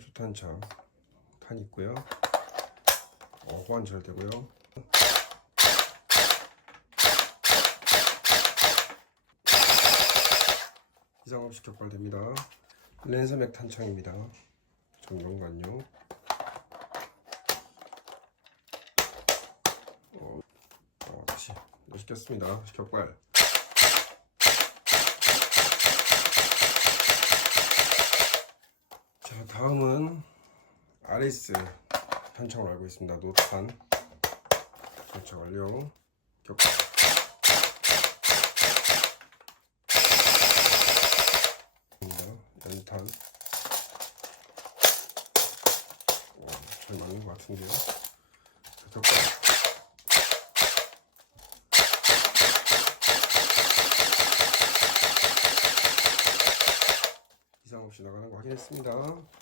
쇼탄차 탄 있고요. 어, 호환 잘 되고요. 이상 없이 격발됩니다. 랜서맥 탄창입니다. 정경관요. 어, 어, 다시 시켰습니다. 격발. 다음은 아레스 탄창을 알고 있습니다. 노탄 탄창 완료. 격발. 연탄. 와, 잘 맞는 것 같은데요. 자, 격발. 이상 없이 나가는 거 확인했습니다.